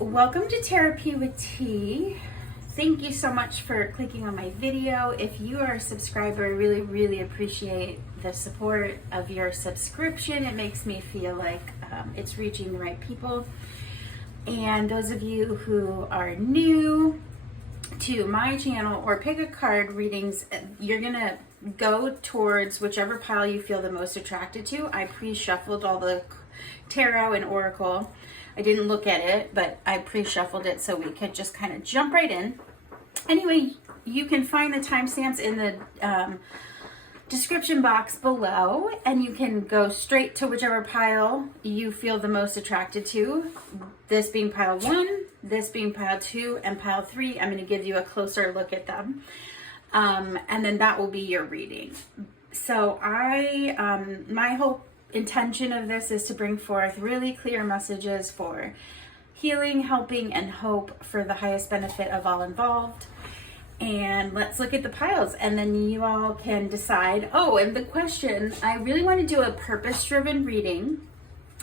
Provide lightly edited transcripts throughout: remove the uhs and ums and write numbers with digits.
Welcome to Therapy with T. Thank you so much for clicking on my video. If you are a subscriber, I really appreciate the support of your subscription. It makes me feel like it's reaching the right people. And those of you who are new to my channel or pick a card readings, you're gonna go towards whichever pile you feel the most attracted to. I pre-shuffled all the tarot and oracle. I didn't look at it, but I pre-shuffled it so we could just kind of jump right in. Anyway, you can find the timestamps in the description box below, and you can go straight to whichever pile you feel the most attracted to. This being pile 1, this being pile 2, and pile 3. I'm going to give you a closer look at them. And then that will be your reading. So my whole intention of this is to bring forth really clear messages for healing, helping, and hope for the highest benefit of all involved. And let's look at the piles, and then you all can decide. Oh, and the question, I really want to do a purpose-driven reading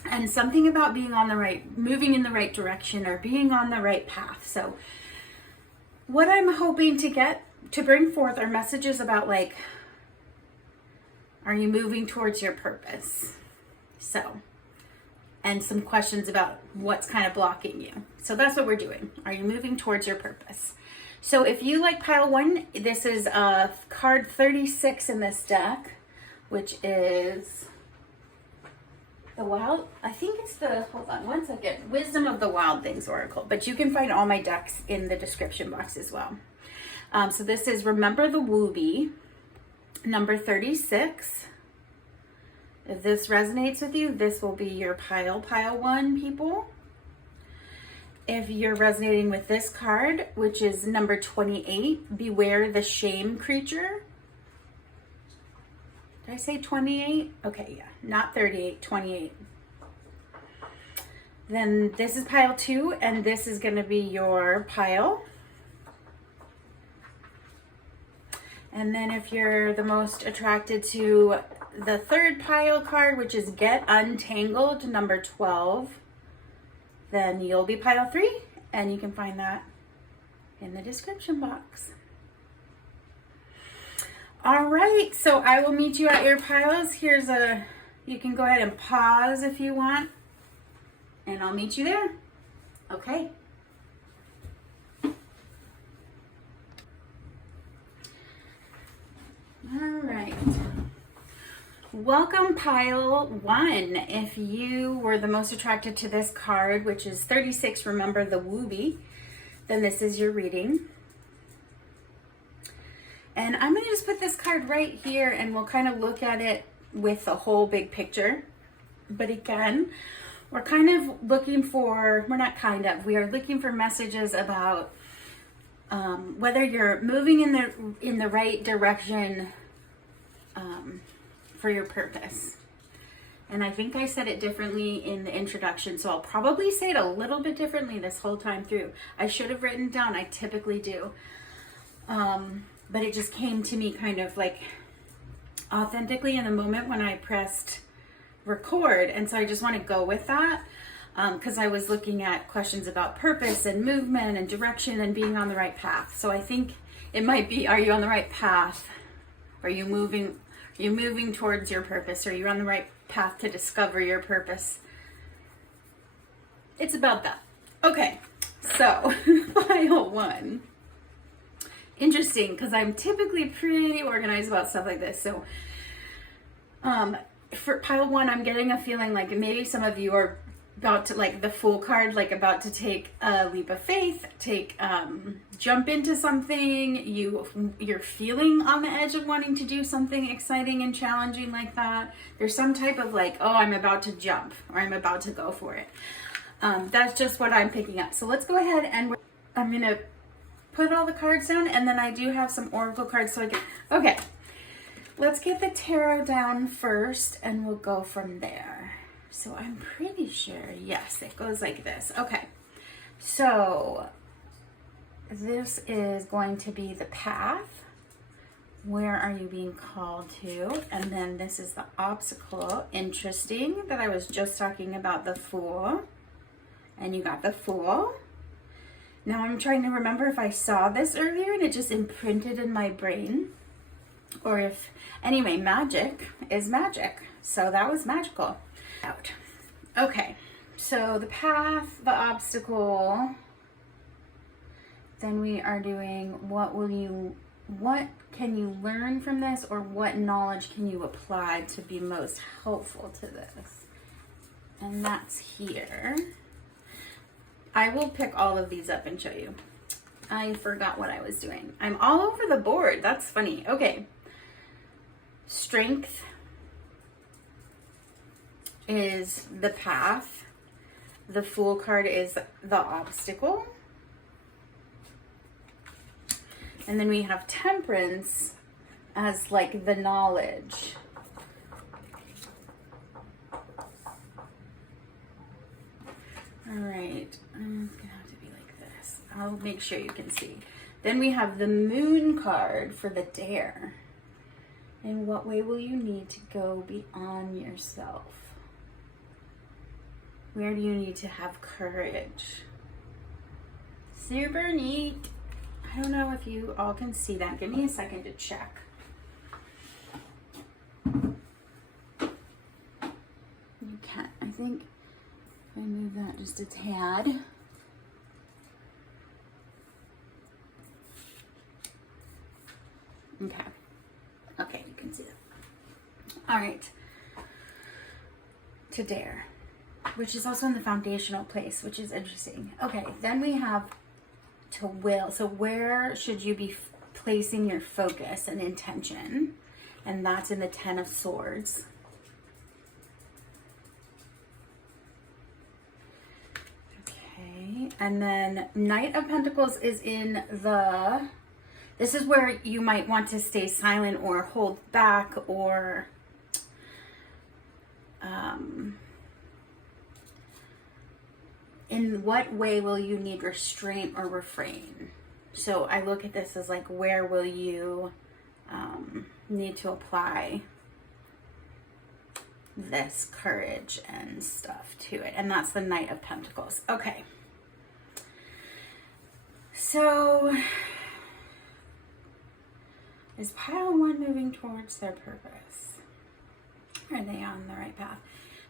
and something about being on the right, moving in the right direction or being on the right path. So what I'm hoping to bring forth are messages about, like, are you moving towards your purpose? So, and some questions about what's kind of blocking you. So that's what we're doing. Are you moving towards your purpose? So if you like pile 1, this is card 36 in this deck, which is the wild, I think it's the, hold on one second, Wisdom of the Wild Things Oracle. But you can find all my decks in the description box as well. So this is Remember the Woobi, number 36. If this resonates with you, this will be your pile 1, people. If you're resonating with this card, which is number 28, Beware the Shame Creature. Did I say 28? Okay, yeah, not 38, 28. Then this is pile 2, and this is going to be your pile. And then if you're the most attracted to the third pile card, which is Get Untangled, number 12, then you'll be pile 3, and you can find that in the description box. All right, so I will meet you at your piles. You can go ahead and pause if you want, and I'll meet you there. Okay. All right. Welcome pile 1. If you were the most attracted to this card, which is 36, Remember the Woobi, then this is your reading. And I'm going to just put this card right here, and we'll kind of look at it with the whole big picture. But again, we're kind of looking for, we are looking for messages about whether you're moving in the right direction for your purpose. And I think I said it differently in the introduction, so I'll probably say it a little bit differently this whole time through. I should have written down, I typically do. But it just came to me kind of like authentically in the moment when I pressed record. And so I just want to go with that because I was looking at questions about purpose and movement and direction and being on the right path. So I think it might be, are you on the right path? Are you moving towards your purpose? Are you on the right path to discover your purpose? It's about that. Okay, so pile 1. Interesting, because I'm typically pretty organized about stuff like this. So for pile 1, I'm getting a feeling like maybe some of you are about to, like the Fool card, like about to take a leap of faith, jump into something. You're feeling on the edge of wanting to do something exciting and challenging like that. There's some type of like, oh, I'm about to jump, or I'm about to go for it. That's just what I'm picking up. So let's go ahead and I'm going to put all the cards down, and then I do have some oracle cards so I can, okay. Let's get the tarot down first, and we'll go from there. So I'm pretty sure, yes, it goes like this. Okay, so this is going to be the path. Where are you being called to? And then this is the obstacle. Interesting that I was just talking about the Fool. and you got the Fool. Now I'm trying to remember if I saw this earlier and it just imprinted in my brain, or if, anyway, magic is magic. So that was magical. Out. Okay, so the path, the obstacle, then we are doing what can you learn from this, or what knowledge can you apply to be most helpful to this? And that's here. I will pick all of these up and show you. I forgot what I was doing. I'm all over the board. That's funny. Okay. Strength is the path. The Fool card is the obstacle. And then we have Temperance as like the knowledge. All right, it's gonna have to be like this. I'll make sure you can see. Then we have the Moon card for the Dare. In what way will you need to go beyond yourself? Where do you need to have courage? Super neat. I don't know if you all can see that. Give me a second to check. You can't, I think. I move that just a tad. Okay. Okay, you can see that. All right. To Dare, which is also in the foundational place, which is interesting. Okay, then we have to Will. So where should you be placing your focus and intention? And that's in the Ten of Swords. And then Knight of Pentacles is in the, this is where you might want to stay silent or hold back, or in what way will you need restraint or refrain? So I look at this as like, where will you need to apply this courage and stuff to it? And that's the Knight of Pentacles. Okay. So, is pile one moving towards their purpose? Are they on the right path?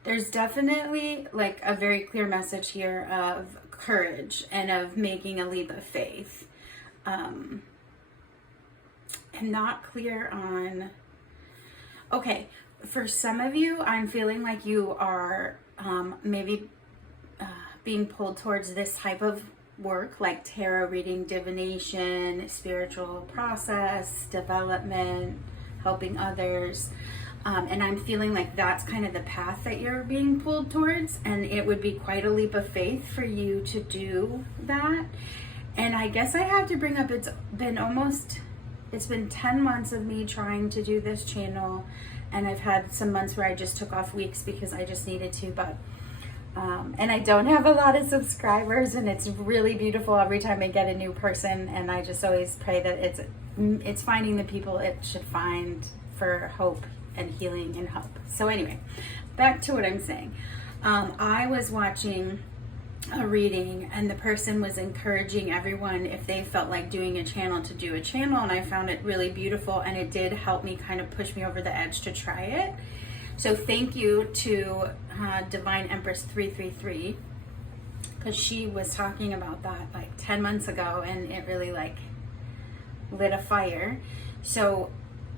There's definitely like a very clear message here of courage and of making a leap of faith. I'm not clear on, okay, for some of you, I'm feeling like you are maybe being pulled towards this type of work, like tarot reading, divination, spiritual process, development, helping others. And I'm feeling like that's kind of the path that you're being pulled towards, and it would be quite a leap of faith for you to do that. And I guess I have to bring up, it's been 10 months of me trying to do this channel, and I've had some months where I just took off weeks because I just needed to, but and I don't have a lot of subscribers, and it's really beautiful every time I get a new person, and I just always pray that it's finding the people it should find for hope and healing and help. So anyway, back to what I'm saying. I was watching a reading, and the person was encouraging everyone, if they felt like doing a channel, to do a channel, and I found it really beautiful, and it did help me kind of push me over the edge to try it. So thank you to Divine Empress 333, because she was talking about that like 10 months ago, and it really like lit a fire. So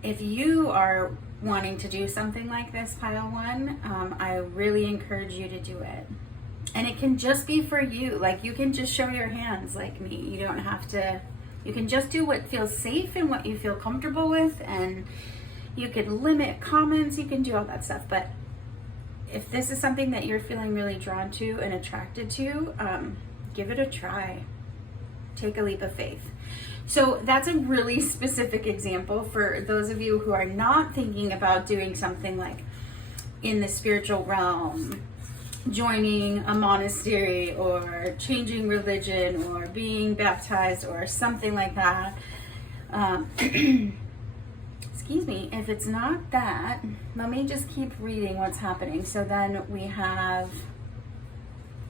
if you are wanting to do something like this, pile one, I really encourage you to do it. And it can just be for you. Like, you can just show your hands like me. You don't have to, you can just do what feels safe and what you feel comfortable with, and you can limit comments, you can do all that stuff. But if this is something that you're feeling really drawn to and attracted to, give it a try. Take a leap of faith. So that's a really specific example for those of you who are not thinking about doing something like in the spiritual realm, joining a monastery or changing religion or being baptized or something like that. Excuse me, if it's not that, let me just keep reading what's happening. So then we have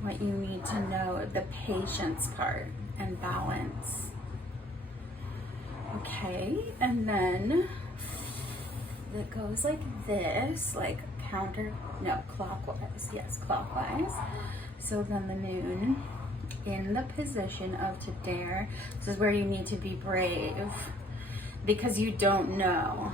what you need to know, the patience part and balance. Okay, and then it goes like this, like clockwise, yes, clockwise. So then the moon in the position of to dare. This is where you need to be brave because you don't know.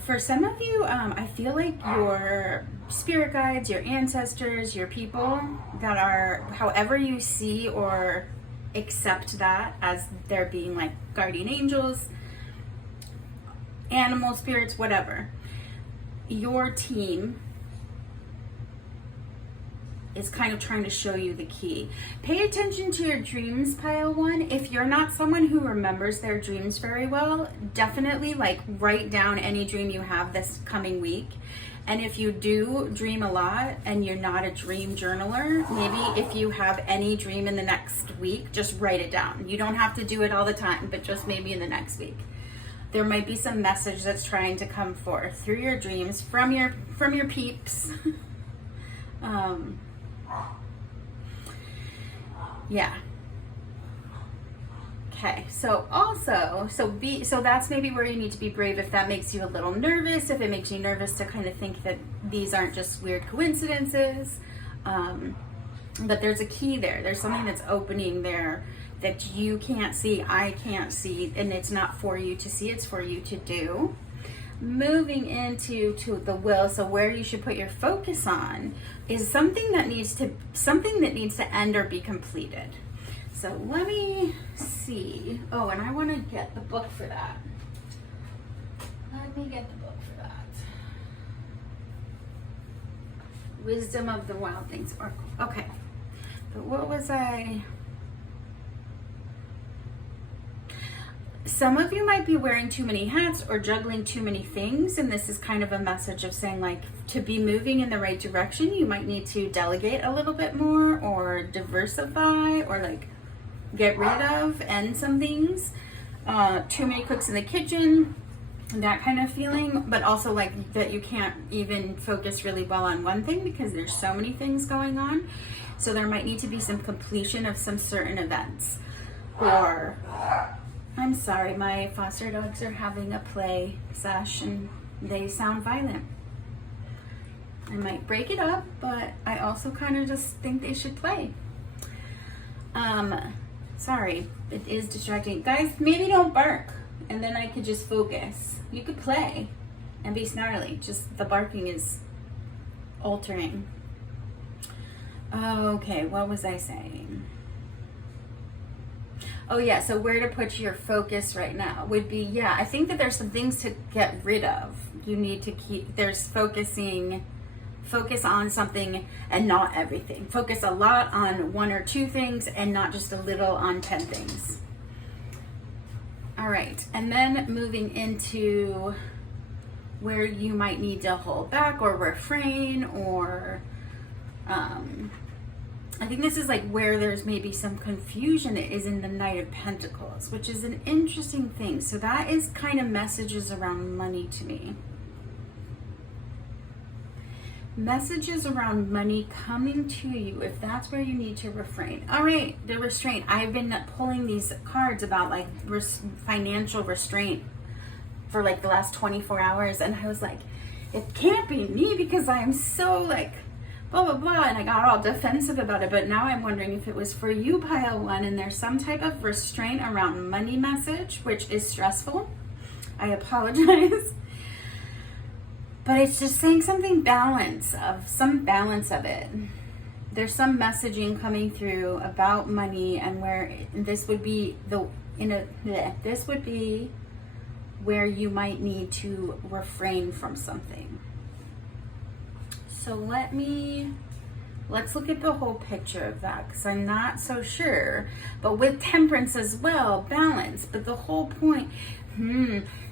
For some of you, I feel like your spirit guides, your ancestors, your people that are, however you see or accept that as there being like guardian angels, animal spirits, whatever, your team is kind of trying to show you the key. Pay attention to your dreams, pile one. If you're not someone who remembers their dreams very well, definitely like write down any dream you have this coming week. And if you do dream a lot and you're not a dream journaler, maybe if you have any dream in the next week, just write it down. You don't have to do it all the time, but just maybe in the next week. There might be some message that's trying to come forth through your dreams from your peeps. Yeah. Okay, so also, so that's maybe where you need to be brave if that makes you a little nervous, if it makes you nervous to kind of think that these aren't just weird coincidences, but there's a key there. There's something that's opening there that you can't see, I can't see, and it's not for you to see, it's for you to do. Moving into the will, so where you should put your focus on is something that needs to end or be completed. So let me see. Oh, and I want to get the book for that. Let me get the book for that. Wisdom of the Wild Things Oracle. Okay. But what was I? Some of you might be wearing too many hats or juggling too many things, and this is kind of a message of saying, like, to be moving in the right direction, you might need to delegate a little bit more or diversify or like get rid of, end some things. Too many cooks in the kitchen, that kind of feeling, but also like that you can't even focus really well on one thing because there's so many things going on. So there might need to be some completion of some certain events. Or, I'm sorry, my foster dogs are having a play sesh and they sound violent. I might break it up, but I also kind of just think they should play. Sorry, it is distracting. Guys, maybe don't bark and then I could just focus. You could play and be snarly, just the barking is altering. Okay, what was I saying? Oh yeah, so where to put your focus right now would be, yeah, I think that there's some things to get rid of. You need to focus on something and not everything. Focus a lot on one or two things and not just a little on 10 things. All right, and then moving into where you might need to hold back or refrain or, I think this is like where there's maybe some confusion is in the Knight of Pentacles, which is an interesting thing. So that is kind of messages around money to me. Messages around money coming to you if that's where you need to refrain. All right, the restraint. I've been pulling these cards about like financial restraint for like the last 24 hours. And I was like, it can't be me because I am so like, blah, blah, blah, and I got all defensive about it, but now I'm wondering if it was for you, pile one, and there's some type of restraint around money message, which is stressful. I apologize. But it's just saying some balance of it. There's some messaging coming through about money and where this would be where you might need to refrain from something. So let's look at the whole picture of that because I'm not so sure. But with temperance as well, balance. But the whole point,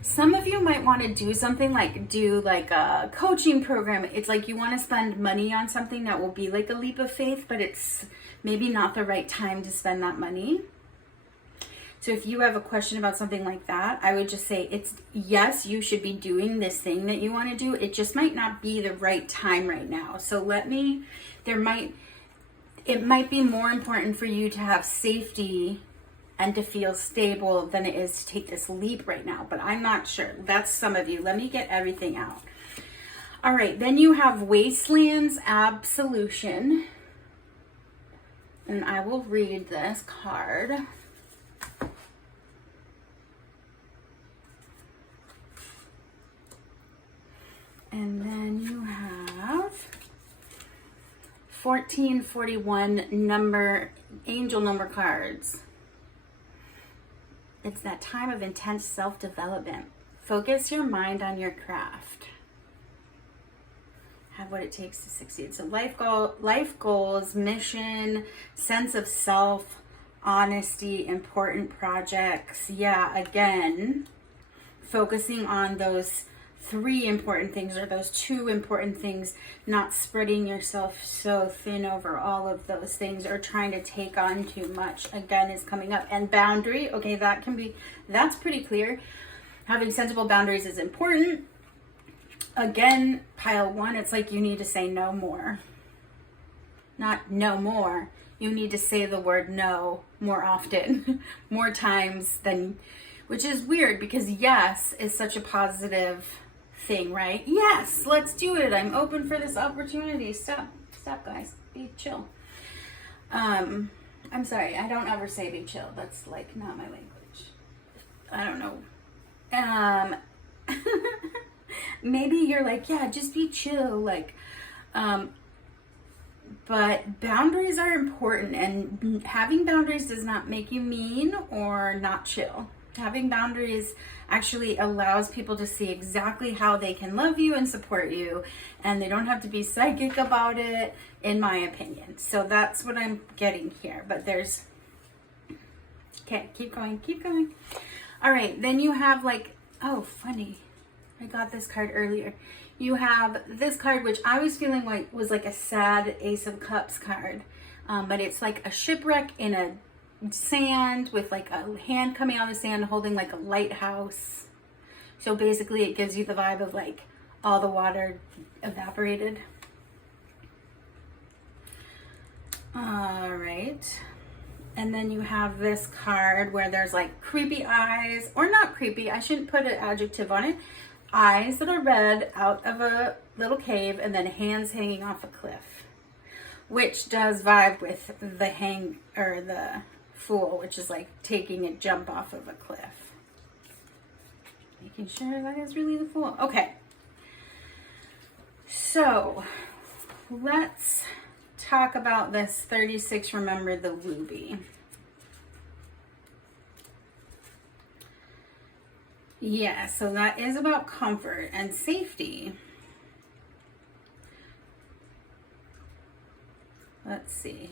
some of you might want to do something like a coaching program. It's like you want to spend money on something that will be like a leap of faith, but it's maybe not the right time to spend that money. So if you have a question about something like that, I would just say it's, yes, you should be doing this thing that you want to do. It just might not be the right time right now. So it might be more important for you to have safety and to feel stable than it is to take this leap right now. But I'm not sure. That's some of you. Let me get everything out. All right, then you have Wasteland's Absolution. And I will read this card. And then you have 1441 angel number cards. It's that time of intense self-development. Focus your mind on your craft. Have what it takes to succeed. So life goals, mission, sense of self, honesty, important projects. Yeah, again, focusing on those 3 important things, or those 2 important things, not spreading yourself so thin over all of those things or trying to take on too much, again, is coming up. And boundary, okay, that's pretty clear. Having sensible boundaries is important. Again, pile 1, it's like you need to say no more. Not no more. You need to say the word no more often, more times than, which is weird because yes is such a positive thing, right? Yes, let's do it. I'm open for this opportunity. Stop, guys. Be chill. I'm sorry. I don't ever say be chill. That's like not my language. I don't know. Maybe you're like, yeah, just be chill. Like, but boundaries are important, and having boundaries does not make you mean or not chill. Having boundaries actually allows people to see exactly how they can love you and support you, and they don't have to be psychic about it, in my opinion. So that's what I'm getting here. But there's, okay, keep going. All right, then you have like, oh, funny. I got this card earlier. You have this card, which I was feeling like was like a sad Ace of Cups card. But it's like a shipwreck in a sand with like a hand coming out of the sand holding like a lighthouse. So basically it gives you the vibe of like all the water evaporated. All right. And then you have this card where there's like creepy eyes, or not creepy, I shouldn't put an adjective on it. Eyes that are red out of a little cave, and then hands hanging off a cliff, which does vibe with the Fool, which is like taking a jump off of a cliff. Making sure that is really the Fool. Okay. So let's talk about this 36, remember the Woobi. Yeah, so that is about comfort and safety. Let's see.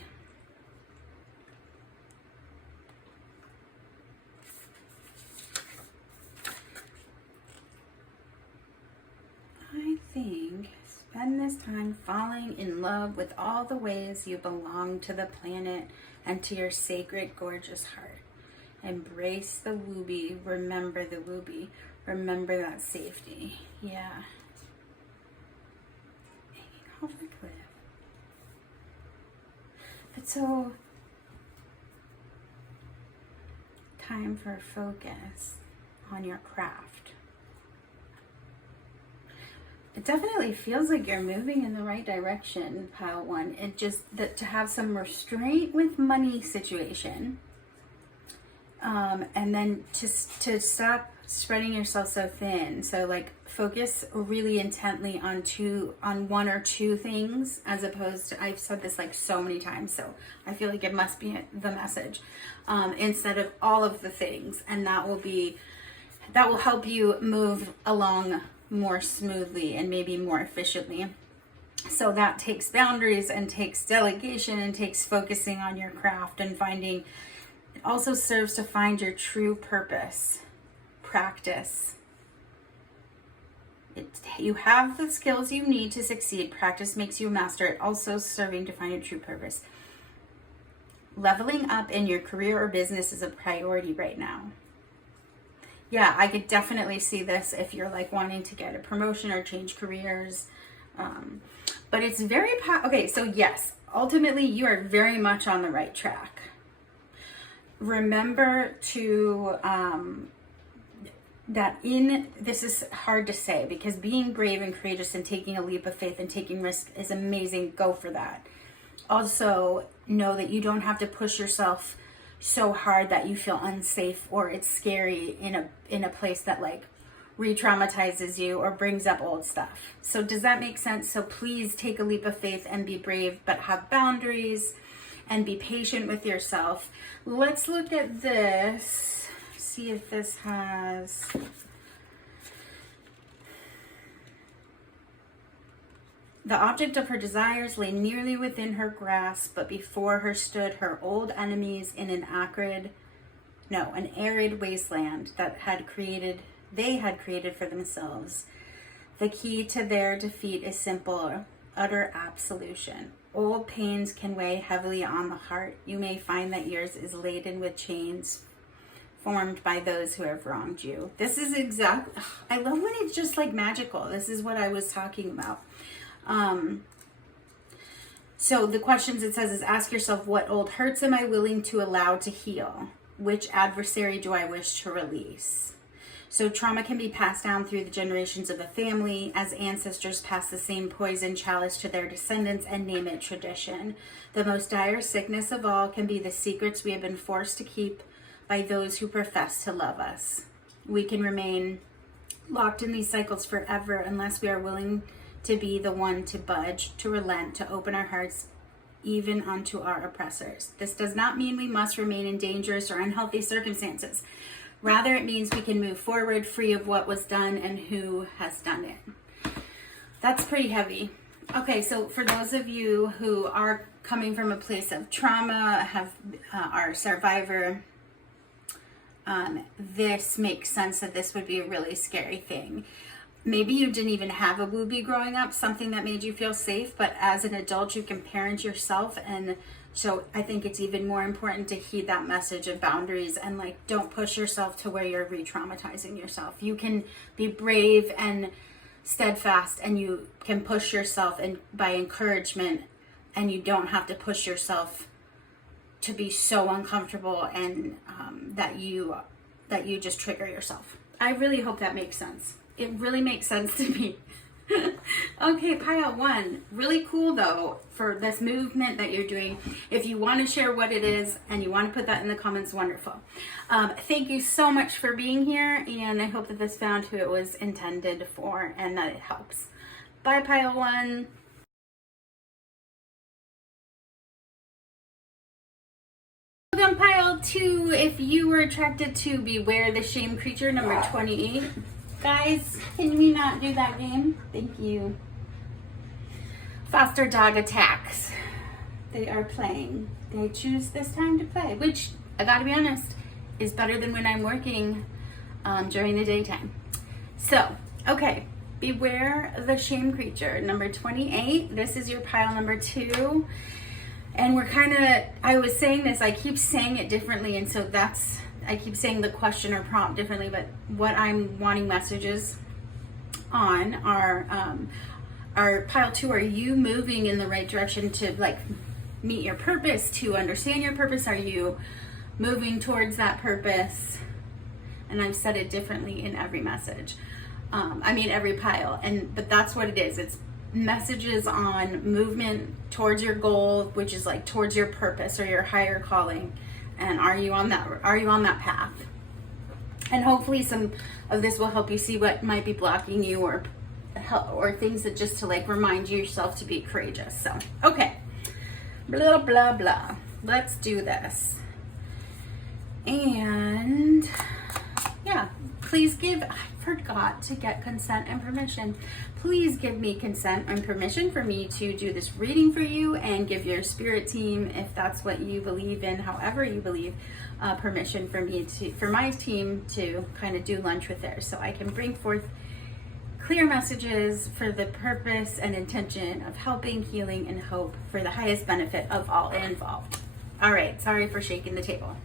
I think spend this time falling in love with all the ways you belong to the planet and to your sacred, gorgeous heart. Embrace the Woobi. Remember the Woobi. Remember that safety. Yeah. Hanging off the cliff. But so, time for focus on your craft. It definitely feels like you're moving in the right direction, pile 1. It just, that to have some restraint with money situation. And then to stop spreading yourself so thin. So like focus really intently on 1 or 2 things, as opposed to, I've said this like so many times, so I feel like it must be the message, instead of all of the things. And that will help you move along more smoothly and maybe more efficiently. So that takes boundaries and takes delegation and takes focusing on your craft and finding. It also serves to find your true purpose. Practice. You have the skills you need to succeed. Practice makes you a master. It also serving to find your true purpose. leveling up in your career or business is a priority right now. Yeah, I could definitely see this if you're like wanting to get a promotion or change careers. But it's very, okay, so yes, ultimately you are very much on the right track. Remember to, this is hard to say because being brave and courageous and taking a leap of faith and taking risk is amazing. Go for that. Also know that you don't have to push yourself so hard that you feel unsafe or it's scary in a place that like re-traumatizes you or brings up old stuff. So does that make sense? So please take a leap of faith and be brave, but have boundaries and be patient with yourself. Let's look at this. See if this has... The object of her desires lay nearly within her grasp, but before her stood her old enemies in an arid wasteland that they had created for themselves. The key to their defeat is simple, utter absolution. Old pains can weigh heavily on the heart. You may find that yours is laden with chains formed by those who have wronged you. This is exactly, I love when it's just like magical. This is what I was talking about. So the questions it says is ask yourself, what old hurts am I willing to allow to heal? Which adversary do I wish to release? So trauma can be passed down through the generations of a family as ancestors pass the same poison chalice to their descendants and name it tradition. The most dire sickness of all can be the secrets we have been forced to keep by those who profess to love us. We can remain locked in these cycles forever unless we are willing to be the one to budge, to relent, to open our hearts even unto our oppressors. This does not mean we must remain in dangerous or unhealthy circumstances. Rather, it means we can move forward free of what was done and who has done it. That's pretty heavy. Okay, so for those of you who are coming from a place of trauma, are a survivor, this makes sense that this would be a really scary thing. Maybe you didn't even have a Woobi growing up, something that made you feel safe, but as an adult, you can parent yourself. And so I think it's even more important to heed that message of boundaries and like, don't push yourself to where you're re-traumatizing yourself. You can be brave and steadfast and you can push yourself and by encouragement, and you don't have to push yourself to be so uncomfortable and that you just trigger yourself. I really hope that makes sense. It really makes sense to me. Okay, pile one. Really cool though for this movement that you're doing. If you want to share what it is and you want to put that in the comments, wonderful. Thank you so much for being here, and I hope that this found who it was intended for and that it helps. Bye, pile one. Welcome, pile two. If you were attracted to Beware the Shame Creature, number 28. Guys, can we not do that game? Thank you. Foster dog attacks. They are playing. They choose this time to play, which, I gotta be honest, is better than when I'm working during the daytime. So, okay. Beware the Shame Creature, number 28. This is your pile number 2. And we're kind of, I was saying this, I keep saying it differently, and so I keep saying the question or prompt differently, but what I'm wanting messages on are pile 2. Are you moving in the right direction to like meet your purpose, to understand your purpose? Are you moving towards that purpose? And I've said it differently in every message. Every pile, but that's what it is. It's messages on movement towards your goal, which is like towards your purpose or your higher calling. And are you on that path? And hopefully some of this will help you see what might be blocking you or things that just to like remind yourself to be courageous. So, okay. Blah, blah, blah. Let's do this. And yeah, please I forgot to get consent and permission. Please give me consent and permission for me to do this reading for you, and give your spirit team, if that's what you believe in, however you believe, permission for my team to kind of do lunch with theirs, so I can bring forth clear messages for the purpose and intention of helping, healing, and hope for the highest benefit of all involved. All right, sorry for shaking the table.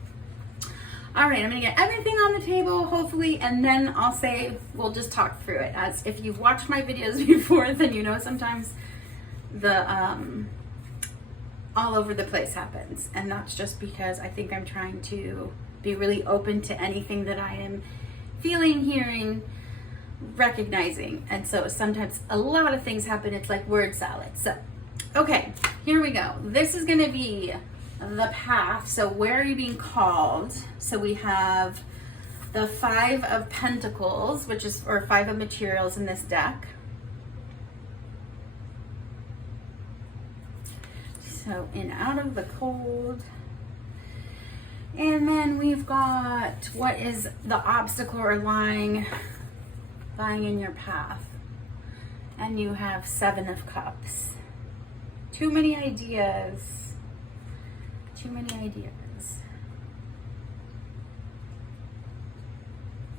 All right, I'm gonna get everything on the table, hopefully, and then I'll say, we'll just talk through it. As if you've watched my videos before, then you know sometimes the all over the place happens. And that's just because I think I'm trying to be really open to anything that I am feeling, hearing, recognizing. And so sometimes a lot of things happen. It's like word salad. So, okay, here we go. This is gonna be the path. So where are you being called? So we have the 5 of Pentacles, which is, or 5 of materials in this deck. So in out of the cold. And then we've got what is the obstacle or lying in your path. And you have 7 of Cups. Too many ideas. Too many ideas.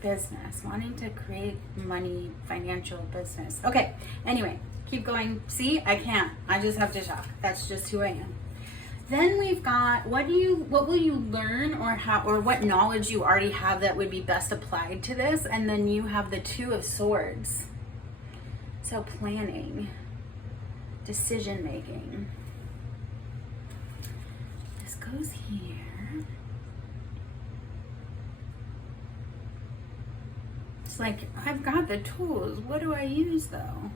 Business, wanting to create money, financial business. Okay, anyway, keep going. See, I can't. I just have to talk. That's just who I am. Then we've got what will you learn, or how, or what knowledge you already have that would be best applied to this. And then you have the 2 of Swords. So planning, decision making. Goes here. It's like, I've got the tools. What do I use though?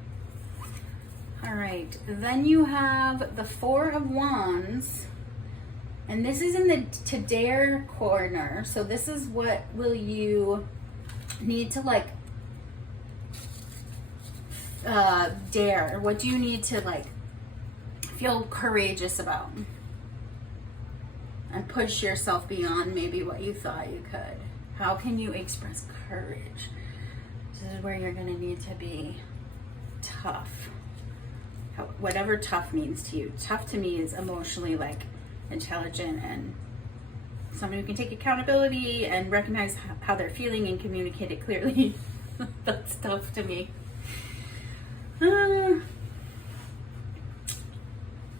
All right. Then you have the 4 of Wands. And this is in the to dare corner. So this is what will you need to like dare? What do you need to like feel courageous about? And push yourself beyond maybe what you thought you could. How can you express courage? This is where you're going to need to be tough. Whatever tough means to you. Tough to me is emotionally like intelligent and someone who can take accountability and recognize how they're feeling and communicate it clearly. That's tough to me.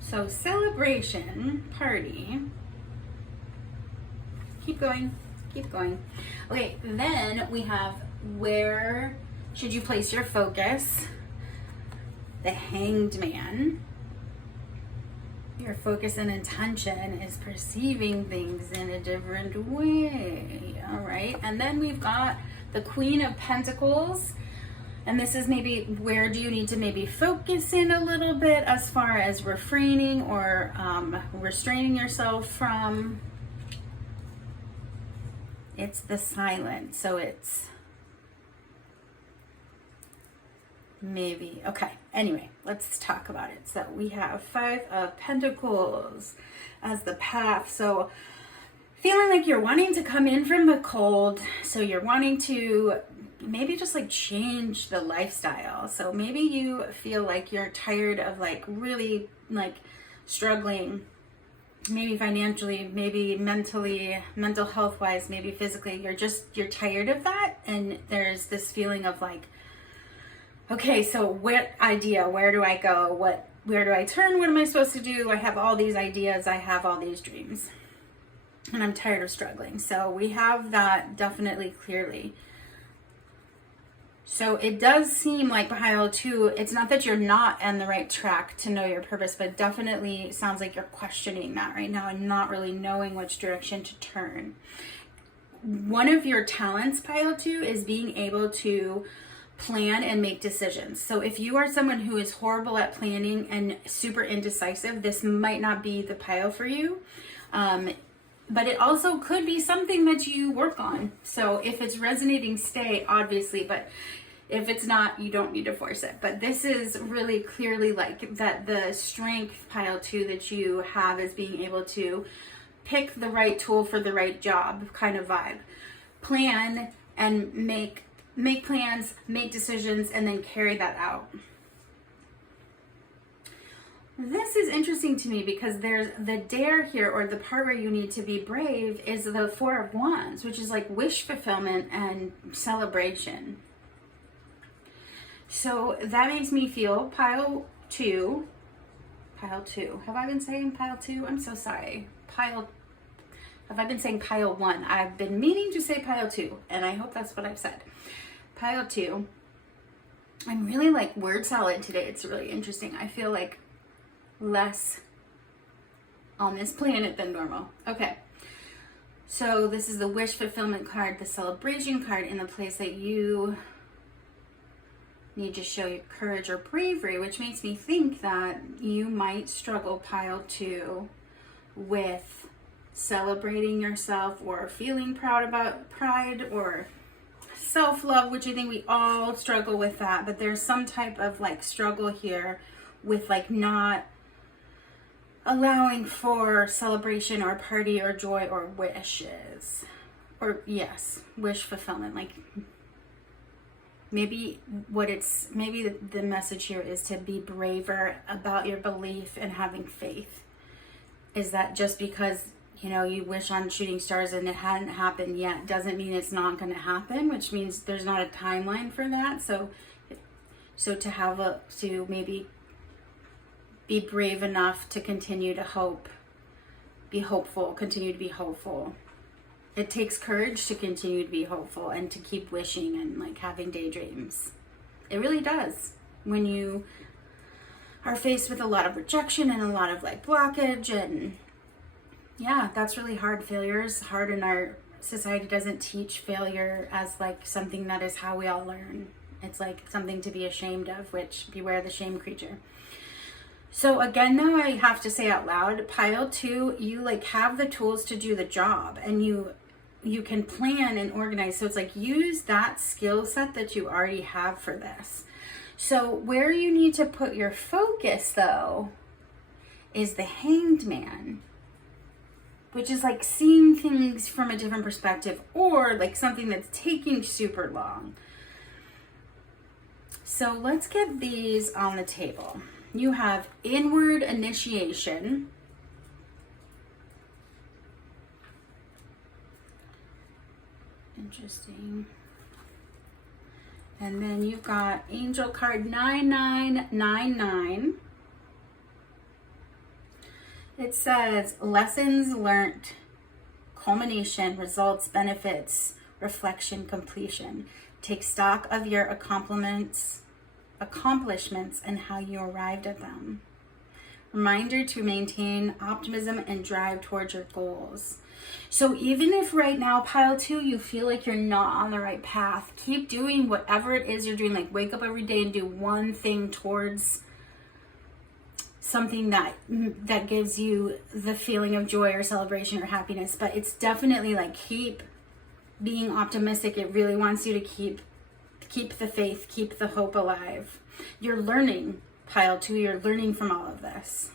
So celebration, party. Keep going, keep going. Okay, then we have where should you place your focus? The Hanged Man. Your focus and intention is perceiving things in a different way. All right, and then we've got the Queen of Pentacles. And this is maybe where do you need to maybe focus in a little bit as far as refraining or restraining yourself from. It's the silence, so it's maybe, okay, anyway, let's talk about it. So we have 5 of Pentacles as the path. So feeling like you're wanting to come in from the cold, so you're wanting to maybe just like change the lifestyle. So maybe you feel like you're tired of like really like struggling, maybe financially, maybe mentally, mental health wise, maybe physically. You're tired of that. And there's this feeling of like, okay, so what idea, where do I go? Where do I turn? What am I supposed to do? I have all these ideas. I have all these dreams and I'm tired of struggling. So we have that definitely clearly. So it does seem like pile 2, it's not that you're not on the right track to know your purpose, but definitely sounds like you're questioning that right now and not really knowing which direction to turn. One of your talents, pile 2, is being able to plan and make decisions. So if you are someone who is horrible at planning and super indecisive, this might not be the pile for you. But it also could be something that you work on. So if it's resonating, stay, obviously, but if it's not, you don't need to force it. But this is really clearly like that the strength, pile 2, that you have is being able to pick the right tool for the right job kind of vibe. Plan and make plans, make decisions, and then carry that out. This is interesting to me because there's the dare here, or the part where you need to be brave, is the 4 of Wands, which is like wish fulfillment and celebration. So that makes me feel pile 2 pile 2. Have I been saying pile 2? I'm so sorry. Have I been saying pile 1? I've been meaning to say pile 2, and I hope that's what I've said. Pile 2. I'm really like word salad today. It's really interesting. I feel like less on this planet than normal. Okay. So this is the wish fulfillment card, the celebration card, in the place that you need to show your courage or bravery, which makes me think that you might struggle, pile 2, with celebrating yourself or feeling proud about pride or self-love, which I think we all struggle with that, but there's some type of like struggle here with like not allowing for celebration or party or joy or wishes, or yes, wish fulfillment. Like maybe the message here is to be braver about your belief and having faith. Is that just because, you know, you wish on shooting stars and it hadn't happened yet doesn't mean it's not going to happen, which means there's not a timeline for that. So to maybe be brave enough to continue to hope, be hopeful, continue to be hopeful. It takes courage to continue to be hopeful and to keep wishing and like having daydreams. It really does. When you are faced with a lot of rejection and a lot of like blockage, and yeah, that's really hard. Failure is hard, and our society doesn't teach failure as like something that is how we all learn. It's like something to be ashamed of, which beware the shame creature. So again, though, I have to say out loud, pile 2, you like have the tools to do the job, and you can plan and organize. So it's like use that skill set that you already have for this. So where you need to put your focus though is the Hanged Man, which is like seeing things from a different perspective, or like something that's taking super long. So let's get these on the table. You have inward initiation. Interesting. And then you've got angel card 9999. It says lessons learned, culmination, results, benefits, reflection, completion. Take stock of your accomplishments and how you arrived at them. Reminder to maintain optimism and drive towards your goals. So even if right now, pile 2, you feel like you're not on the right path, keep doing whatever it is you're doing. Like wake up every day and do one thing towards something that gives you the feeling of joy or celebration or happiness. But it's definitely like keep being optimistic. It really wants you to keep the faith, keep the hope alive. You're learning, pile 2, you're learning from all of this.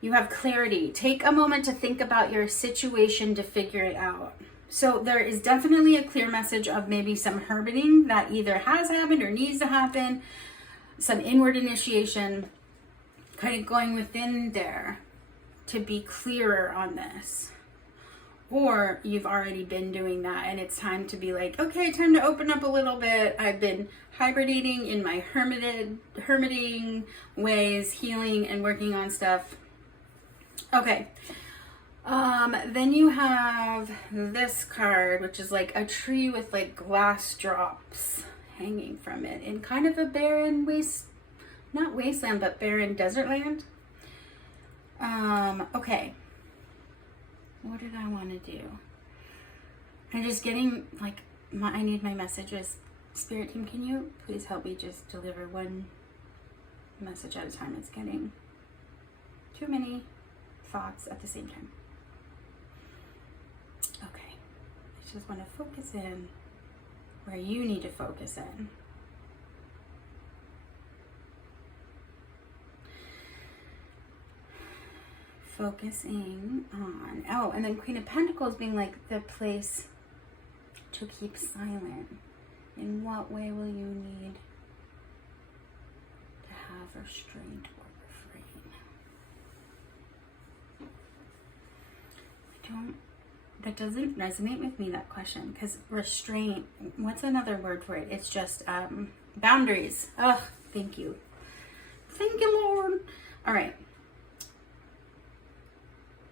You have clarity. Take a moment to think about your situation to figure it out. So there is definitely a clear message of maybe some hermiting that either has happened or needs to happen, some inward initiation, kind of going within there to be clearer on this. Or you've already been doing that and it's time to be like, okay, time to open up a little bit. I've been hibernating in my hermiting ways, healing and working on stuff. Okay. Then you have this card, which is like a tree with like glass drops hanging from it in kind of a barren not wasteland, but barren desert land. Okay. What did I want to do? I'm just getting like, I need my messages. Spirit team, can you please help me just deliver one message at a time? It's getting too many thoughts at the same time. Okay. I just want to focus in where you need to focus in. Focusing on, and then Queen of Pentacles being like the place to keep silent. In what way will you need to have restraint or refrain? That doesn't resonate with me, that question, because restraint, what's another word for it? It's just boundaries. Oh, thank you. Thank you, Lord. All right.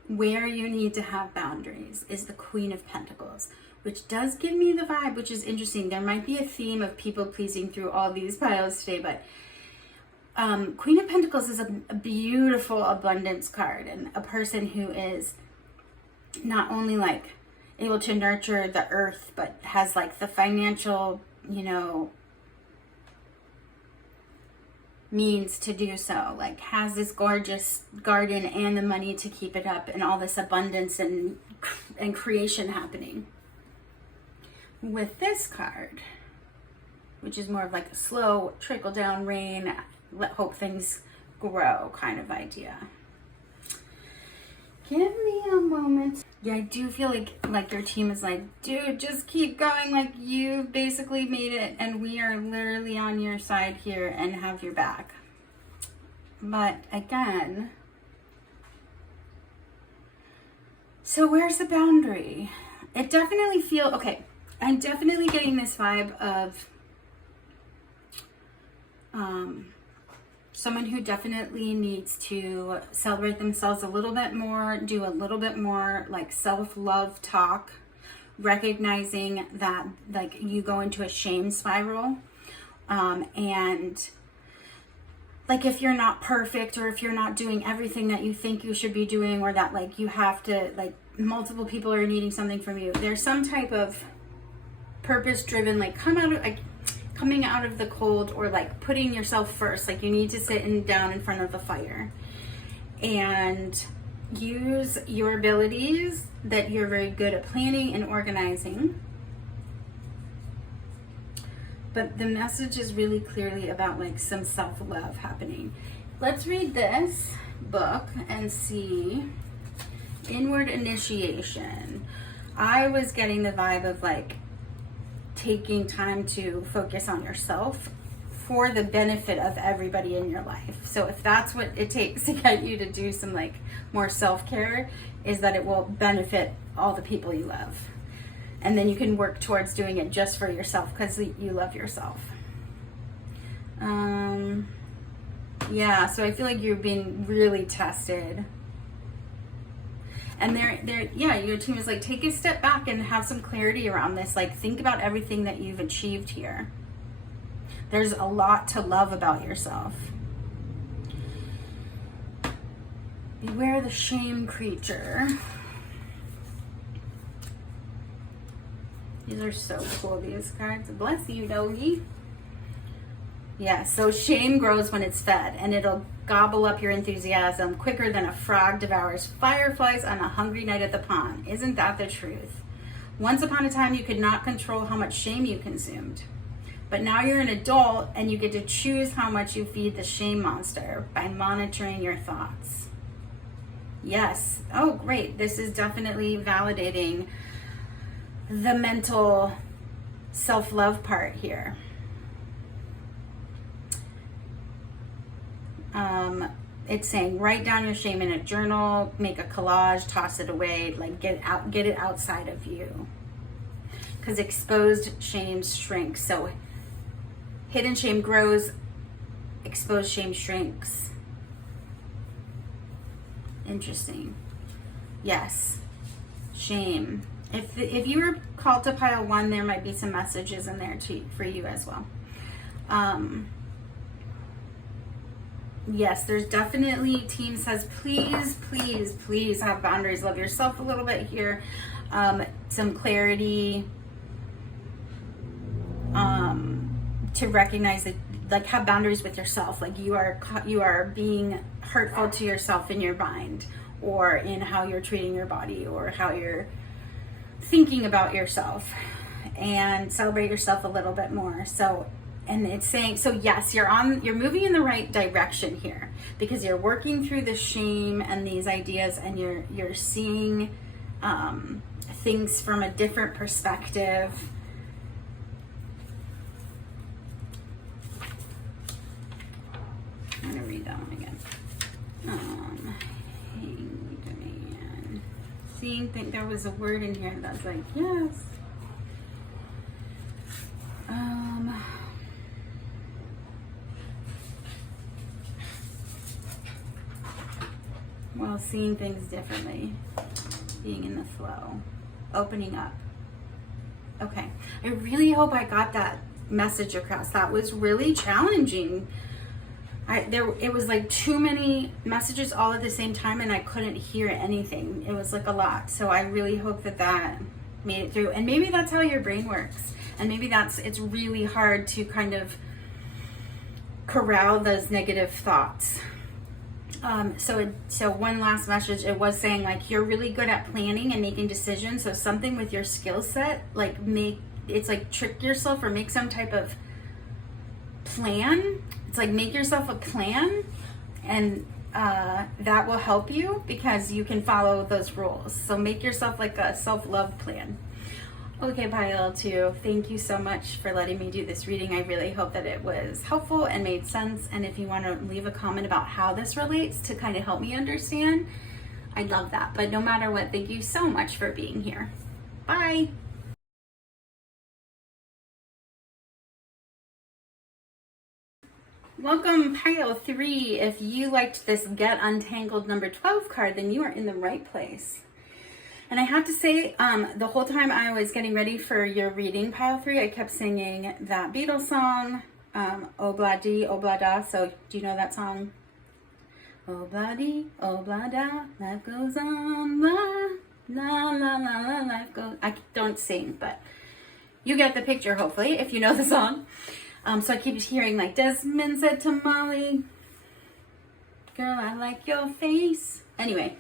Where you need to have boundaries is the Queen of Pentacles, which does give me the vibe, which is interesting. There might be a theme of people pleasing through all these piles today, but Queen of Pentacles is a beautiful abundance card, and a person who is not only like able to nurture the earth, but has like the financial, you know, means to do so, like has this gorgeous garden and the money to keep it up, and all this abundance and creation happening. With this card, which is more of like a slow trickle down rain, let hope things grow kind of idea. Give me a moment. Yeah, I do feel like your team is like, dude, just keep going. Like, you basically made it, and we are literally on your side here and have your back. But again, so where's the boundary? It definitely feels, okay, I'm definitely getting this vibe of someone who definitely needs to celebrate themselves a little bit more, do a little bit more like self-love talk, recognizing that like you go into a shame spiral, and like if you're not perfect, or if you're not doing everything that you think you should be doing, or that like you have to, like multiple people are needing something from you, there's some type of purpose driven, like coming out of the cold, or like putting yourself first. Like you need to sit down in front of the fire and use your abilities that you're very good at planning and organizing. But the message is really clearly about like some self-love happening. Let's read this book and see. Inward initiation. I was getting the vibe of like taking time to focus on yourself for the benefit of everybody in your life. So if that's what it takes to get you to do some like more self-care, is that it will benefit all the people you love. And then you can work towards doing it just for yourself because you love yourself. Yeah, so I feel like you're being really tested. And yeah, your team is like, take a step back and have some clarity around this. Like, think about everything that you've achieved here. There's a lot to love about yourself. Beware the shame creature. These are so cool, these cards. Bless you, doggy. Yeah, so shame grows when it's fed, and it'll gobble up your enthusiasm quicker than a frog devours fireflies on a hungry night at the pond. Isn't that the truth? Once upon a time, you could not control how much shame you consumed. But now you're an adult, and you get to choose how much you feed the shame monster by monitoring your thoughts. Yes. Oh, great. This is definitely validating the mental self-love part here. It's saying write down your shame in a journal, make a collage, toss it away, like get it outside of you. Because exposed shame shrinks. So hidden shame grows, exposed shame shrinks. Interesting. Yes. Shame. If you were called to pile 1, there might be some messages in there for you as well. Yes, there's definitely, team says, please, please, please have boundaries. Love yourself a little bit here. Some clarity to recognize that, like, have boundaries with yourself. Like you are being hurtful to yourself in your mind, or in how you're treating your body, or how you're thinking about yourself, and celebrate yourself a little bit more. So, and it's saying, so yes, you're moving in the right direction here, because you're working through the shame and these ideas, and you're seeing things from a different perspective. I'm gonna read that one again. Hangman. Seeing, think there was a word in here that's like, yes. Well, seeing things differently, being in the flow, opening up. Okay, I really hope I got that message across. That was really challenging. It was like too many messages all at the same time, and I couldn't hear anything. It was like a lot. So I really hope that made it through. And maybe that's how your brain works. And maybe it's really hard to kind of corral those negative thoughts. So one last message, it was saying like, you're really good at planning and making decisions. So something with your skill set, like it's like trick yourself or make some type of plan. It's like make yourself a plan, and that will help you because you can follow those rules. So make yourself like a self-love plan. Okay, Pile 2, thank you so much for letting me do this reading. I really hope that it was helpful and made sense. And if you want to leave a comment about how this relates to kind of help me understand, I'd love that. But no matter what, thank you so much for being here. Bye. Welcome, Pile 3. If you liked this Get Untangled number 12 card, then you are in the right place. And I have to say, the whole time I was getting ready for your reading, Pile 3, I kept singing that Beatles song, Obla Di, Obla Da. So do you know that song? Obla Di, Obla Da, life goes on, la, la, la, la, la, life goes. I don't sing, but you get the picture, hopefully, if you know the song. So I keep hearing like Desmond said to Molly, girl, I like your face. Anyway.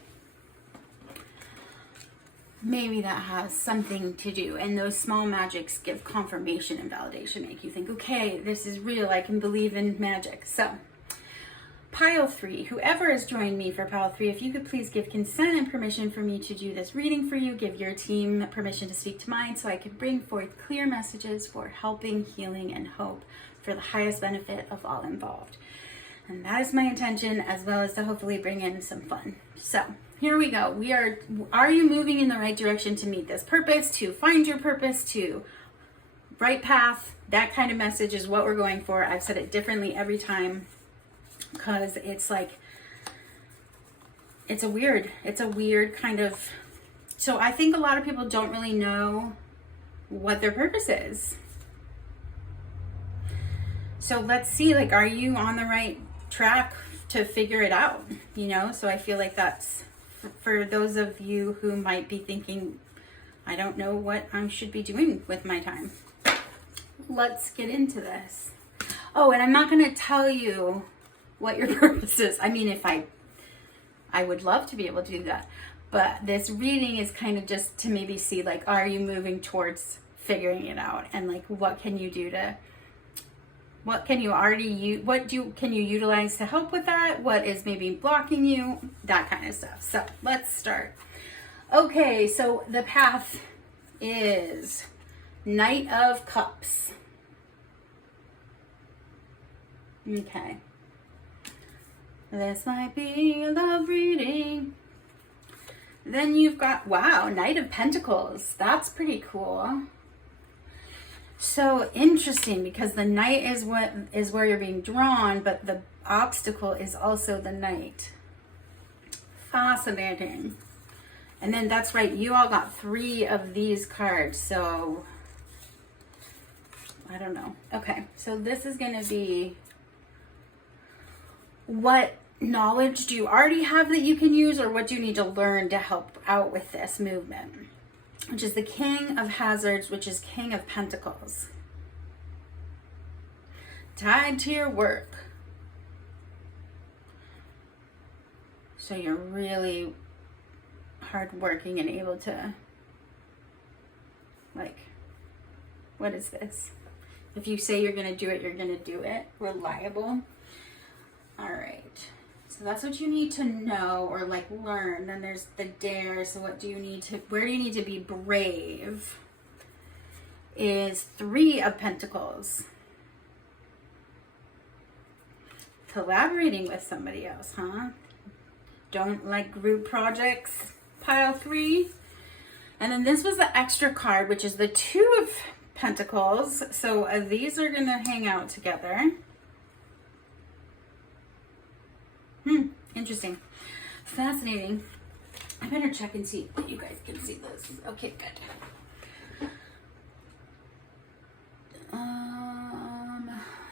Maybe that has something to do, and those small magics give confirmation and validation, make you think, okay, this is real, I can believe in magic. So, Pile 3, whoever has joined me for Pile 3, if you could please give consent and permission for me to do this reading for you, give your team permission to speak to mine so I can bring forth clear messages for helping, healing, and hope for the highest benefit of all involved. And that is my intention, as well as to hopefully bring in some fun. So, here we go. Are you moving in the right direction to meet this purpose, to find your purpose, to right path? That kind of message is what we're going for. I've said it differently every time because it's like, it's a weird kind of, so I think a lot of people don't really know what their purpose is. So let's see, like, are you on the right track to figure it out? You know, so I feel like that's, for those of you who might be thinking, I don't know what I should be doing with my time. Let's get into this. Oh, and I'm not going to tell you what your purpose is. I mean, if I would love to be able to do that. But this reading is kind of just to maybe see, like, are you moving towards figuring it out? And like, what can you do to, what can you can you utilize to help with that? What is maybe blocking you? That kind of stuff. So let's start. Okay, so the path is Knight of Cups. Okay. This might be a love reading. Then you've got, wow, Knight of Pentacles. That's pretty cool. So interesting, because the Knight is where you're being drawn, but the obstacle is also the Knight. Fascinating. And then that's right, you all got 3 of these cards, so I don't know. Okay, so this is going to be, what knowledge do you already have that you can use, or what do you need to learn to help out with this movement? Which is the King of Hazards, which is King of Pentacles. Tied to your work. So you're really hardworking and able to, like, what is this? If you say you're going to do it, you're going to do it. Reliable. All right. So that's what you need to know or like learn. Then there's the dare. So what do you need to, where do you need to be brave? Is 3 of Pentacles. Collaborating with somebody else, huh? Don't like group projects, Pile 3. And then this was the extra card, which is the 2 of Pentacles. So these are going to hang out together. Interesting. Fascinating. I better check and see if you guys can see this. Okay, good.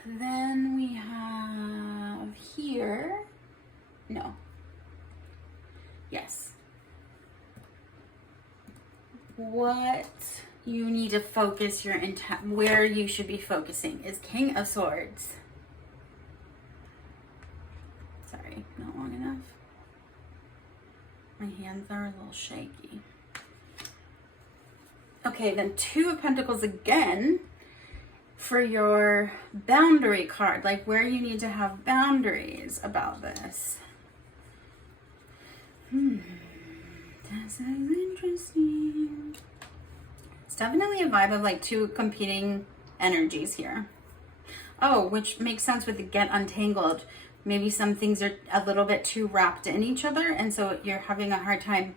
Then we have here. No. Yes. What you need to focus your intent, where you should be focusing is King of Swords. Sorry, not long enough. My hands are a little shaky. Okay, then Two of Pentacles again for your boundary card, like where you need to have boundaries about this. That sounds interesting. It's definitely a vibe of like two competing energies here. Oh, which makes sense with the Get Untangled. Maybe some things are a little bit too wrapped in each other, and so you're having a hard time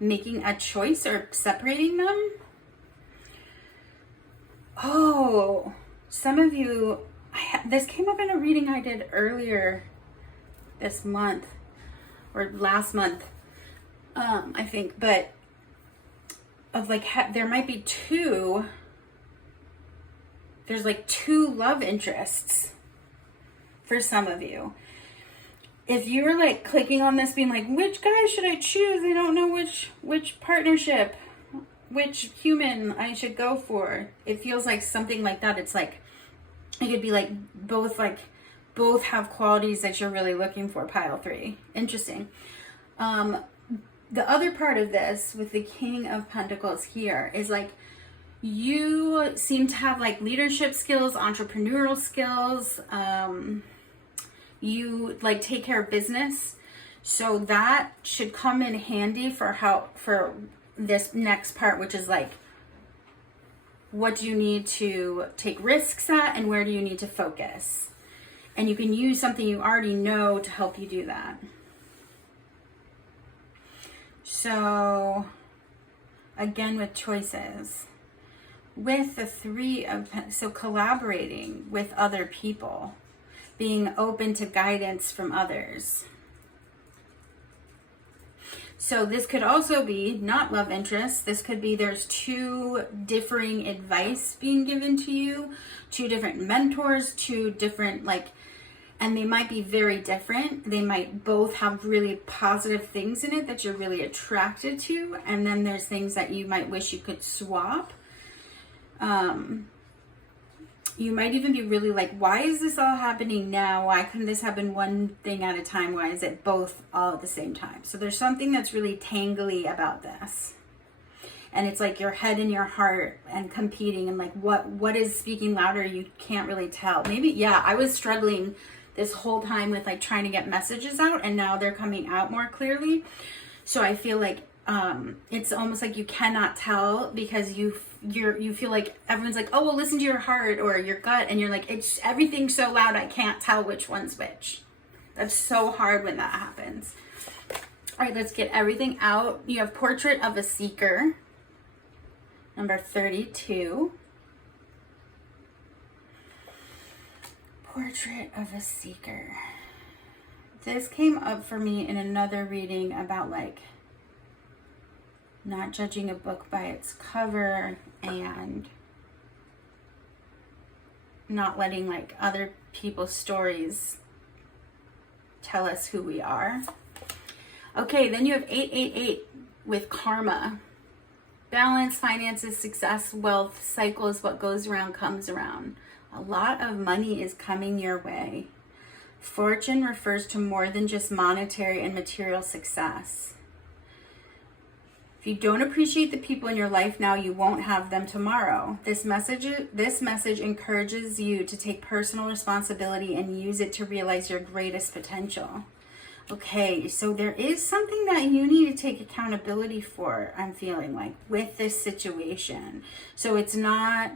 making a choice or separating them. Oh, some of you, this came up in a reading I did earlier this month or last month, I think, but of like, there might be there's like two love interests for some of you. If you're like clicking on this being like, which guy should I choose? I don't know which partnership, which human I should go for. It feels like something like that. It's like, it could be like both have qualities that you're really looking for, pile 3. Interesting. The other part of this with the King of Pentacles here is like, you seem to have like leadership skills, entrepreneurial skills. You like take care of business. So that should come in handy for this next part, which is like, what do you need to take risks at and where do you need to focus? And you can use something you already know to help you do that. So again, with choices, with the 3 of, so collaborating with other people, being open to guidance from others. So this could also be not love interest. This could be there's 2 differing advice being given to you, 2 different mentors, 2 different and they might be very different. They might both have really positive things in it that you're really attracted to. And then there's things that you might wish you could swap. You might even be really like, why is this all happening now? Why couldn't this happen one thing at a time? Why is it both all at the same time? So there's something that's really tangly about this. And it's like your head and your heart and competing and like what is speaking louder, you can't really tell. Maybe, yeah, I was struggling this whole time with like trying to get messages out, and now they're coming out more clearly. So I feel like it's almost like you cannot tell because you feel like everyone's like, oh, well, listen to your heart or your gut, and you're like, it's everything's so loud I can't tell which one's which. That's so hard when that happens. All right, let's get everything out. You have Portrait of a Seeker, number 32. Portrait of a Seeker. This came up for me in another reading about like not judging a book by its cover and not letting like other people's stories tell us who we are. Okay, then you have 888 with Karma. Balance, finances, success, wealth, cycles, what goes around comes around. A lot of money is coming your way. Fortune refers to more than just monetary and material success. If you don't appreciate the people in your life now, you won't have them tomorrow. This message encourages you to take personal responsibility and use it to realize your greatest potential. Okay, so there is something that you need to take accountability for, I'm feeling like, with this situation. So it's not,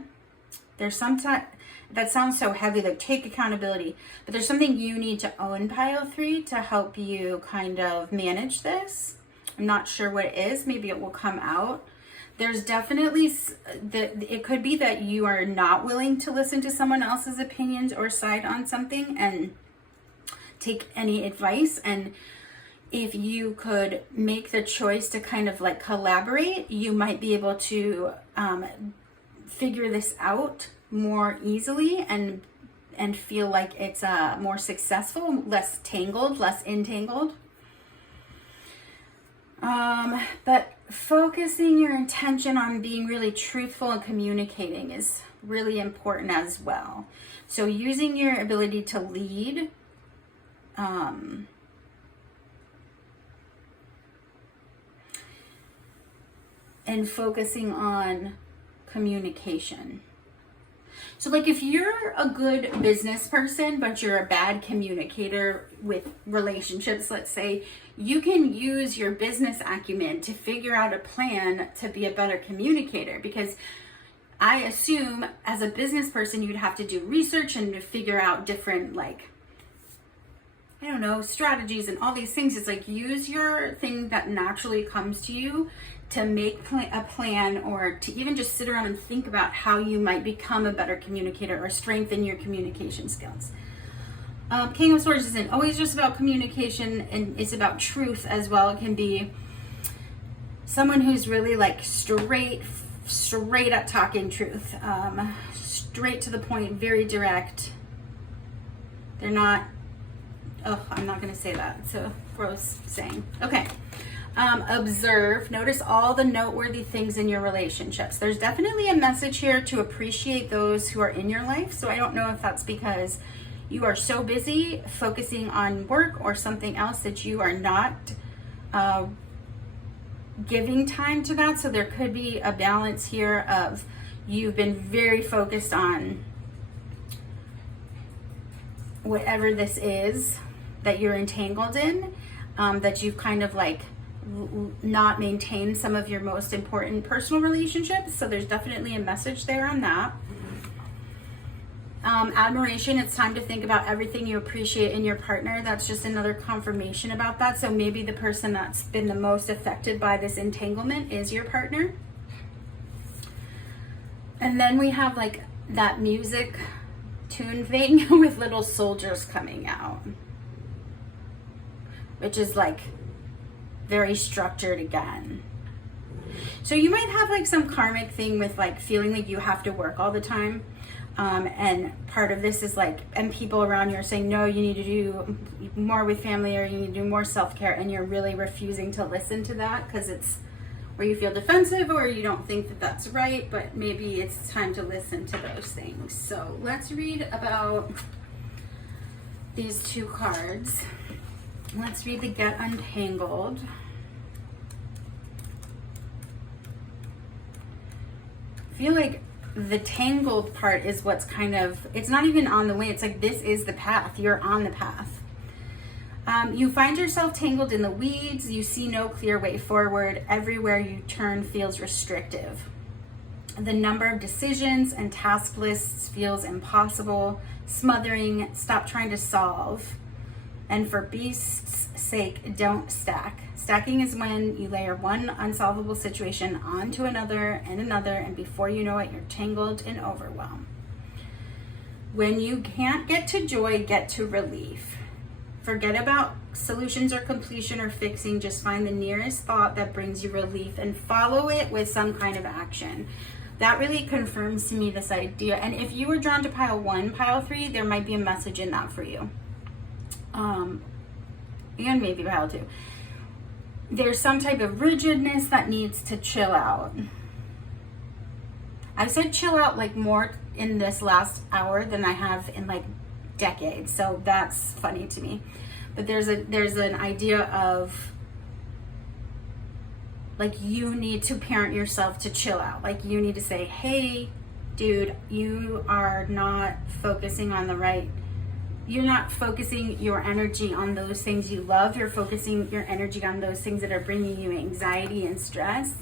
there's some time, that sounds so heavy, like take accountability, but there's something you need to own, pile 3, to help you kind of manage this. I'm not sure what it is. Maybe it will come out. There's definitely, it could be that you are not willing to listen to someone else's opinions or side on something and take any advice. And if you could make the choice to kind of like collaborate, you might be able to figure this out more easily and feel like it's more successful, less tangled, less entangled. But focusing your intention on being really truthful and communicating is really important as well. So using your ability to lead, and focusing on communication. So like if you're a good business person, but you're a bad communicator with relationships, let's say, you can use your business acumen to figure out a plan to be a better communicator, because I assume as a business person, you'd have to do research and to figure out different, like, I don't know, strategies and all these things. It's like, use your thing that naturally comes to you to make a plan, or to even just sit around and think about how you might become a better communicator or strengthen your communication skills. King of Swords isn't always just about communication, and it's about truth as well. It can be someone who's really like straight at talking truth, straight to the point, very direct. They're not, I'm not going to say that. It's a gross saying. Okay. Observe, notice all the noteworthy things in your relationships. There's definitely a message here to appreciate those who are in your life. So I don't know if that's because you are so busy focusing on work or something else that you are not giving time to that. So there could be a balance here of you've been very focused on whatever this is that you're entangled in, that you've kind of like not maintain some of your most important personal relationships. So there's definitely a message there on that. Admiration, it's time to think about everything you appreciate in your partner. That's just another confirmation about that. So maybe the person that's been the most affected by this entanglement is your partner. And then we have like that music tune thing with little soldiers coming out, which is like very structured again. So you might have like some karmic thing with like feeling like you have to work all the time. And part of this is like, and people around you are saying, no, you need to do more with family, or you need to do more self-care. And you're really refusing to listen to that because it's where you feel defensive, or you don't think that that's right, but maybe it's time to listen to those things. So let's read about these two cards. Let's read the Get Untangled. I feel like the tangled part is what's kind of, it's not even on the way. It's like, this is the path. You're on the path. You find yourself tangled in the weeds. You see no clear way forward. Everywhere you turn feels restrictive. The number of decisions and task lists feels impossible, smothering. Stop trying to solve. And for beast's sake, don't stack. Stacking is when you layer one unsolvable situation onto another, and before you know it, you're tangled in overwhelm. When you can't get to joy, get to relief. Forget about solutions or completion or fixing. Just find the nearest thought that brings you relief and follow it with some kind of action. That really confirms to me this idea. And if you were drawn to pile 1, pile 3, there might be a message in that for you. And maybe pile 2. There's some type of rigidness that needs to chill out. I said chill out like more in this last hour than I have in like decades. So that's funny to me. But there's an idea of like, you need to parent yourself to chill out. Like, you need to say, hey, dude, you are not focusing on the right. You're not focusing your energy on those things you love. You're focusing your energy on those things that are bringing you anxiety and stress,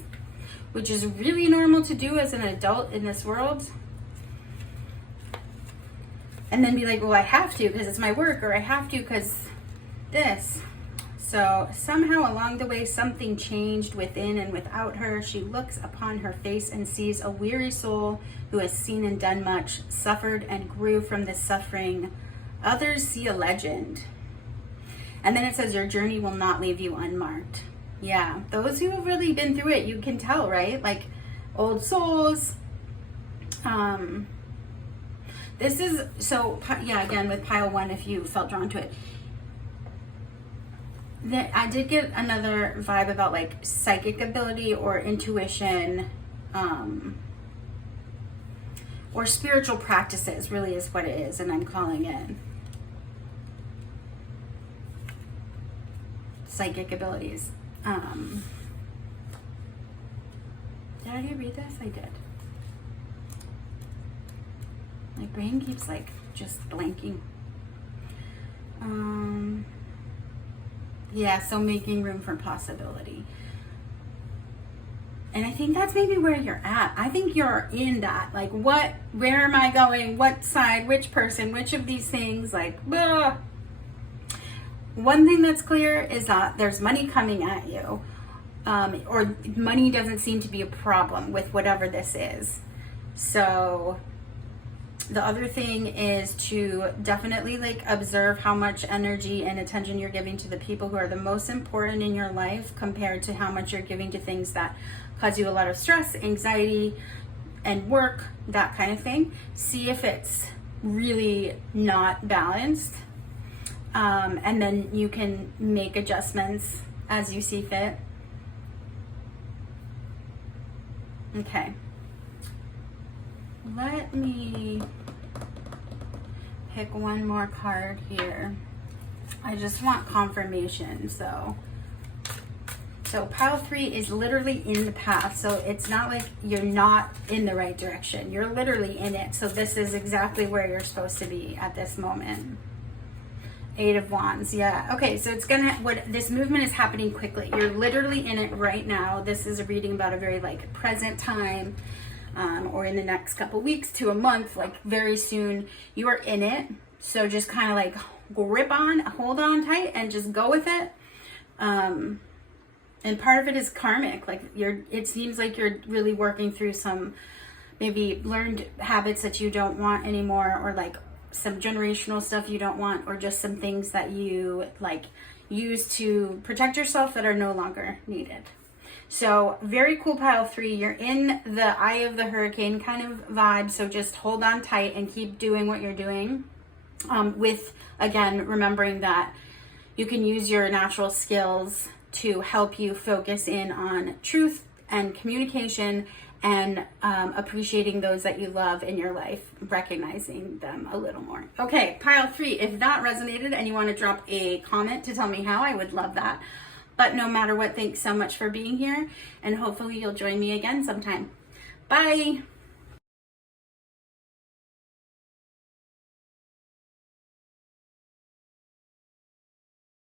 which is really normal to do as an adult in this world. And then be like, well, I have to because it's my work, or I have to because this. So somehow along the way, something changed within and without her. She looks upon her face and sees a weary soul who has seen and done much, suffered and grew from this suffering. Others see a legend. And then it says your journey will not leave you unmarked. Yeah, those who have really been through it, you can tell, right? Like old souls. This is, so yeah, again, with pile 1, if you felt drawn to it. I did get another vibe about like psychic ability or intuition, or spiritual practices, really is what it is, and I'm calling it psychic abilities. Did I already read this? I did. My brain keeps like just blanking. Yeah, so making room for possibility. And I think that's maybe where you're at. I think you're in that. Like, where am I going? What side? Which person? Which of these things? Like, blah. One thing that's clear is that there's money coming at you. Or money doesn't seem to be a problem with whatever this is. So the other thing is to definitely like observe how much energy and attention you're giving to the people who are the most important in your life compared to how much you're giving to things that cause you a lot of stress, anxiety, and work, that kind of thing. See if it's really not balanced. And then you can make adjustments as you see fit. Okay. Let me pick one more card here. I just want confirmation. So pile 3 is literally in the path. So it's not like you're not in the right direction. You're literally in it. So this is exactly where you're supposed to be at this moment. 8 of Wands. Yeah. Okay. So it's this movement is happening quickly. You're literally in it right now. This is a reading about a very like present time. Or in the next couple weeks to a month, like very soon, you are in it. So just kind of like hold on tight and just go with it. And part of it is karmic. Like it seems like you're really working through some maybe learned habits that you don't want anymore, or like some generational stuff you don't want, or just some things that you like use to protect yourself that are no longer needed. So very cool, pile 3. You're in the eye of the hurricane kind of vibe. So just hold on tight and keep doing what you're doing. With, again, remembering that you can use your natural skills to help you focus in on truth and communication and appreciating those that you love in your life, recognizing them a little more. Okay, pile 3. If that resonated and you want to drop a comment to tell me how, I would love that. But no matter what, thanks so much for being here, and hopefully you'll join me again sometime. Bye.